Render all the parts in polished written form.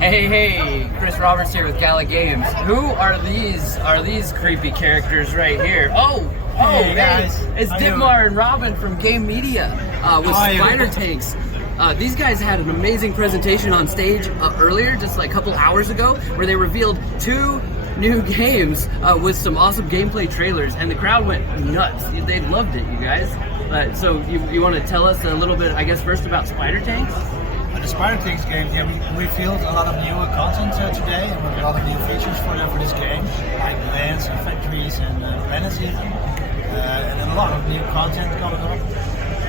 Hey, Chris Roberts here with Galagames. Who are these creepy characters right here? Hey guys. It's Dietmar and Robin from Gamemedia with Spider Tanks. These guys had an amazing presentation on stage earlier, just like a couple hours ago, where they revealed 2 new games with some awesome gameplay trailers, and the crowd went nuts. They loved it, you guys. So you want to tell us a little bit, I guess, first about Spider Tanks? The Spider Tanks game, we revealed a lot of new content today, and a lot of new features for this game, like lands and factories and planets even, and a lot of new content coming up.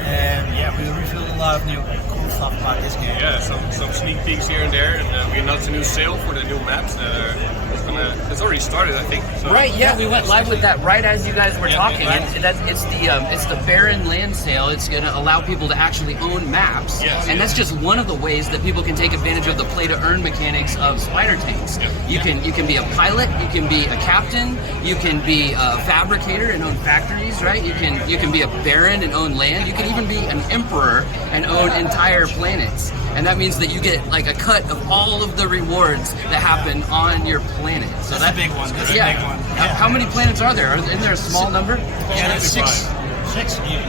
And we revealed a lot of new cool stuff about this game. Yeah, some sneak peeks here and there, and we announced a new sale for the new maps. It's already started, I think. So. Right, yeah, we went live with that right as you guys were talking. Right. It's the Barren land sale. It's going to allow people to actually own maps, and that's just one of the ways that people can take advantage of the play-to-earn mechanics of Spider Tanks. You can be a pilot, you can be a captain, you can be a fabricator and own factories, right? You can be a baron and own land. You can even be an emperor and own entire planets. And that means that you get like a cut of all of the rewards that happen on your planet. So that's a big one. That's a big one. How many planets are there? Isn't there a small number? Yeah, there's 6. 6 even.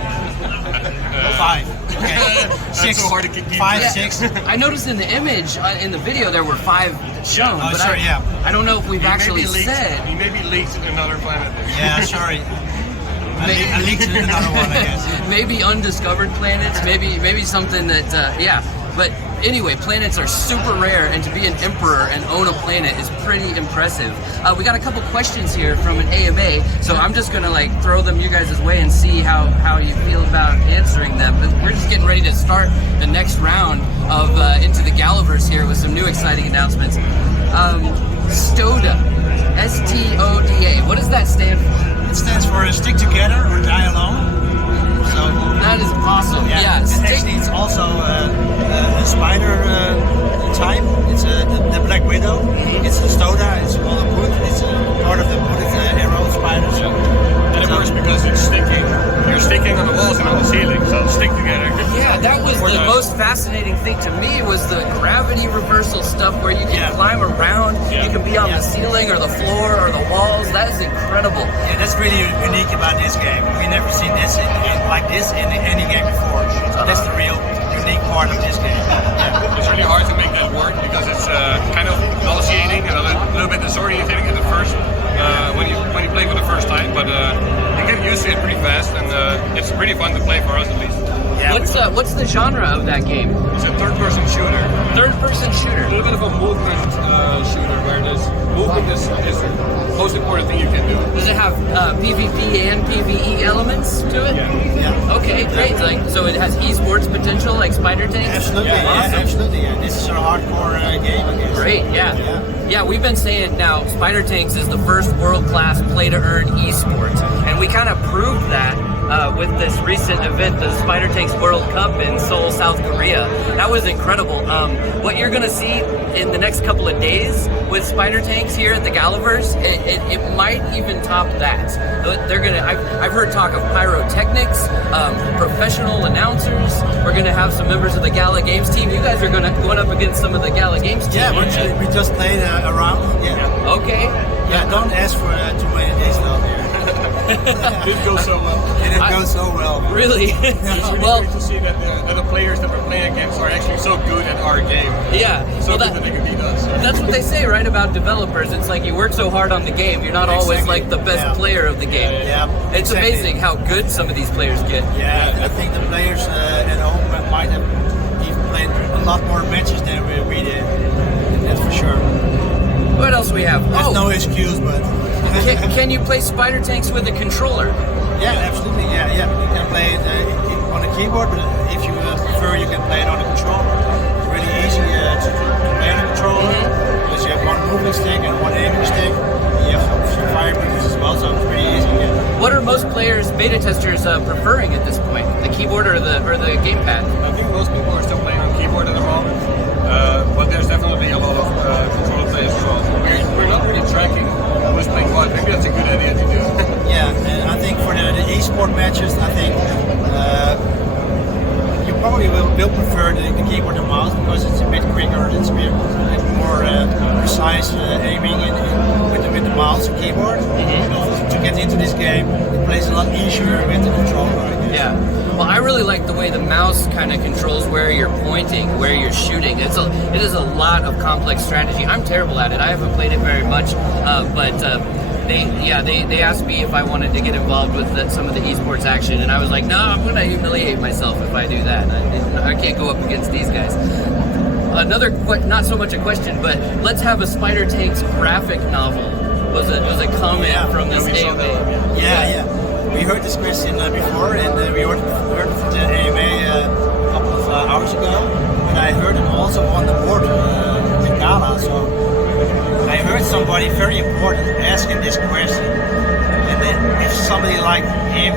5. Okay. That's 6. so hard to keep. 5, 6. I noticed in the image, in the video, there were 5 shown. Oh, but sorry, I don't know if we've actually said. He maybe leaked in another planet. Yeah, sorry. I leaked in another one, I guess. Maybe undiscovered planets. Maybe something that. But anyway, planets are super rare, and to be an emperor and own a planet is pretty impressive. We got a couple questions here from an AMA, so I'm just gonna throw them you guys' way and see how you feel about answering them. But we're just getting ready to start the next round of Into the Galliverse here with some new exciting announcements. STODA, STODA. What does that stand for? It stands for Stick Together or Die Alone. So that is awesome. Yeah. Actually, it's also a spider type. It's the Black Widow. It's a Stoda. It's all the wood. It's part of the wood arrow spiders. And of course, because it's sticking, you're sticking on the walls and on the ceiling, so stick together. Yeah, that was the most fascinating thing to me was the gravity reversal stuff where you can climb around. You can be on the ceiling or the floor or the walls. That is incredible. Yeah, that's really unique about this game. We never seen this like this in any game before. So that's the real unique part of this game. It's really hard to make that work because it's kind of nauseating and a little bit disorientating at the first when you play for the first time, but you get used to it pretty fast, and it's pretty fun to play for us at least. Yeah, what's the genre of that game? It's a third-person shooter. Third-person shooter. A little bit of a movement shooter where this movement is the most important thing you can do. Does it have PvP and PvE elements to it? Yeah. Okay, great. So it has esports potential like Spider Tanks? Absolutely, Awesome. absolutely. Yeah. This is a hardcore game, I guess. Great, yeah, we've been saying now Spider Tanks is the first world-class play-to-earn esport, and we kind of proved that with this recent event, the Spider Tanks World Cup in Seoul, South Korea. That was incredible. What you're going to see in the next couple of days with Spider Tanks here at the Galliverse, it might even top that. I've heard talk of pyrotechnics, professional announcers. We're going to have some members of the Galagames team. You guys are going up against some of the Galagames team. Yeah, we just played around. Yeah. Okay. Yeah, don't ask for too many days though. It didn't go so well. It didn't go so well. Really? It's really great to see that the players that we're playing against are actually so good at our game. Yeah. So good that they can beat us. That's what they say, right, about developers. It's like you work so hard on the game, you're not always like the best player of the game. Yeah. It's amazing how good some of these players get. Yeah, I think the players at home might have even played a lot more matches than we did. That's for sure. What else we have? There's no excuse, but... can you play Spider Tanks with a controller? Yeah, absolutely. Yeah. You can play it on a keyboard, but if you prefer, you can play it on a controller. It's really easy to play on a controller because you have one moving stick and one aiming stick. You have some fire buttons as well, so it's pretty easy. Yeah. What are most players, beta testers, preferring at this point? The keyboard or the gamepad? I think most people are still playing on keyboard at the moment, but there's definitely a lot of controller players as well. We're not really tracking who's playing what. Maybe that's a good idea to do. Yeah, and I think for the esport matches, I think you probably will will prefer the keyboard and mouse because it's a bit quicker, it's a bit more precise aiming with the mouse and keyboard. To get into this game, it plays a lot easier with the controller, I guess. Yeah. Well, I really like the way the mouse kind of controls where you're pointing, where you're shooting. It is a lot of complex strategy. I'm terrible at it. I haven't played it very much, but they asked me if I wanted to get involved with some of the esports action, and I was like, no, I'm going to humiliate myself if I do that. I can't go up against these guys. Another, not so much a question, but let's have a Spider Tanks graphic novel. Was a comment from this AMA. Yeah. We heard this question before, and we heard it from the AMA a couple of hours ago, and I heard it also on the board with Gala. So I heard somebody very important asking this question, and then if somebody like him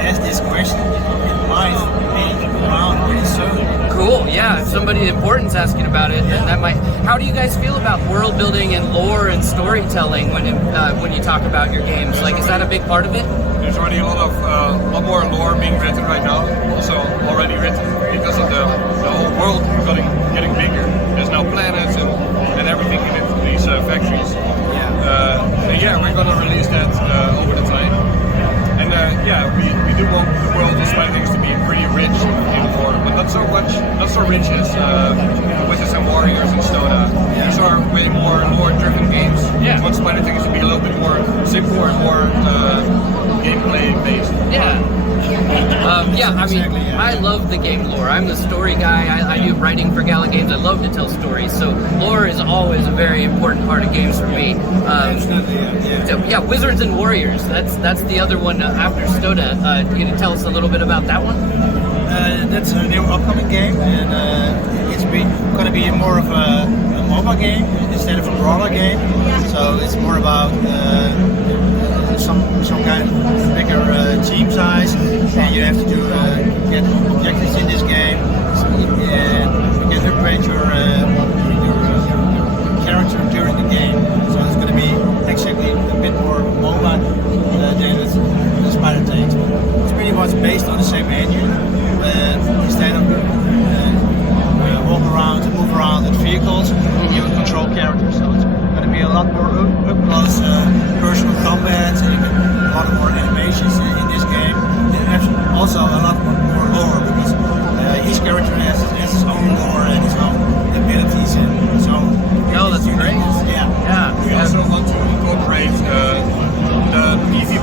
asks this question, it might be around pretty soon. Cool, yeah. If somebody important's asking about it, then that might. How do you guys feel about world building and lore and storytelling when you talk about your games? Like, is that a big part of it? There's already a lot more lore being written right now, also already written because of the whole world getting bigger. There's now planets and everything in it, these factories. We're gonna release that over the time. And we do want the world of Spider Tanks to be pretty rich in lore, but not so rich as Wizards and Warriors and Stoda. These are way more lore-driven games. Yeah. We want Spider Tanks to be a little bit more simple and more gameplay based. I love the game lore. I'm the story guy. I do writing for Galagames. I love to tell stories. So lore is always a very important part of games for me. Wizards and Warriors. That's the other one after Stoda. You can tell us a little bit about that one? That's a new upcoming game, and it's going to be more of a MOBA game instead of a brawler game. So it's more about some kind of bigger team size, and you have to get objectives in this game, and you can upgrade your character during the game. So it's going to be exactly a bit more MOBA than the Spider Tanks. It's pretty much based on the same engine, instead of move around with vehicles, you control characters. So it's going to be a lot more up close personal combat, and a lot more animations in this game. And also a lot more lore, because each character has his own lore and his own abilities and his own. Oh, that's great. Yeah. We also want to incorporate the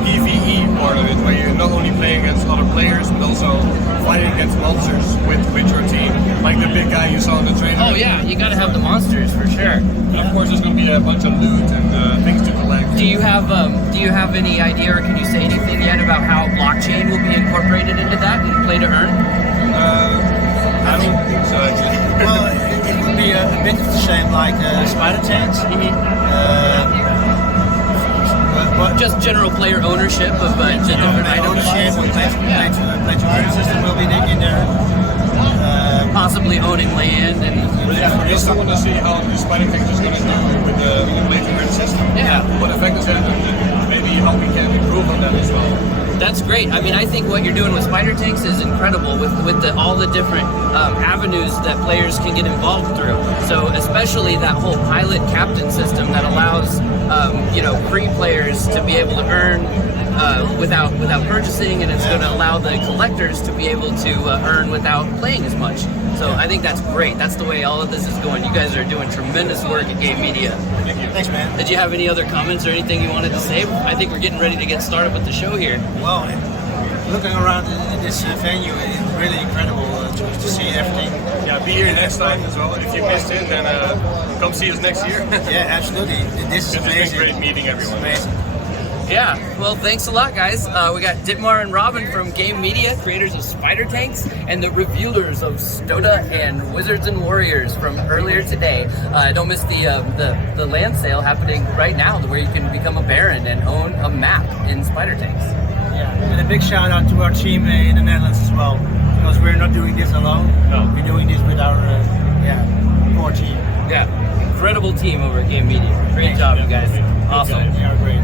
PvE part of it, where you're not only playing against other players, but also fighting against monsters with your team, like the big guy you saw in the trailer. Oh yeah, you gotta have the monsters for sure. And of course, there's going to be a bunch of loot and things to collect. Do you have any idea, or can you say anything yet about how blockchain will be incorporated into that and play to earn? I don't think so, actually. Well, it would be a bit of the same like Spider Tanks. But Just general player ownership of different items. ownership and play to earn system will be in there. Possibly owning land and. We also want to see how the Spider Tanks is going to do with the play to earn system. Yeah. What effect is that, and maybe how we can improve on that as well. That's great. I mean, I think what you're doing with Spider Tanks is incredible with all the different avenues that players can get involved through. So especially that whole pilot captain system that allows free players to be able to earn without purchasing, and it's going to allow the collectors to be able to earn without playing as much. So I think that's great. That's the way all of this is going. You guys are doing tremendous work at Gamemedia. Thanks, man. Did you have any other comments or anything you wanted to say? I think we're getting ready to get started with the show here. Well, looking around in this venue, it's really incredible to see everything. Yeah, be here next time as well. If you missed it, then come see us next year. Yeah, absolutely. This is It's amazing. been great meeting everyone. It's amazing. Yeah, well, thanks a lot, guys. We got Dietmar and Robin from Gamemedia, creators of Spider Tanks, and the reviewers of Stoda and Wizards and Warriors from earlier today. Don't miss the land sale happening right now, where you can become a Baron and own a map in Spider Tanks. Yeah, and a big shout out to our team in the Netherlands as well, because we're not doing this alone. No. We're doing this with our core team. Yeah, incredible team over at Gamemedia. Great job, you guys. Awesome. They are great.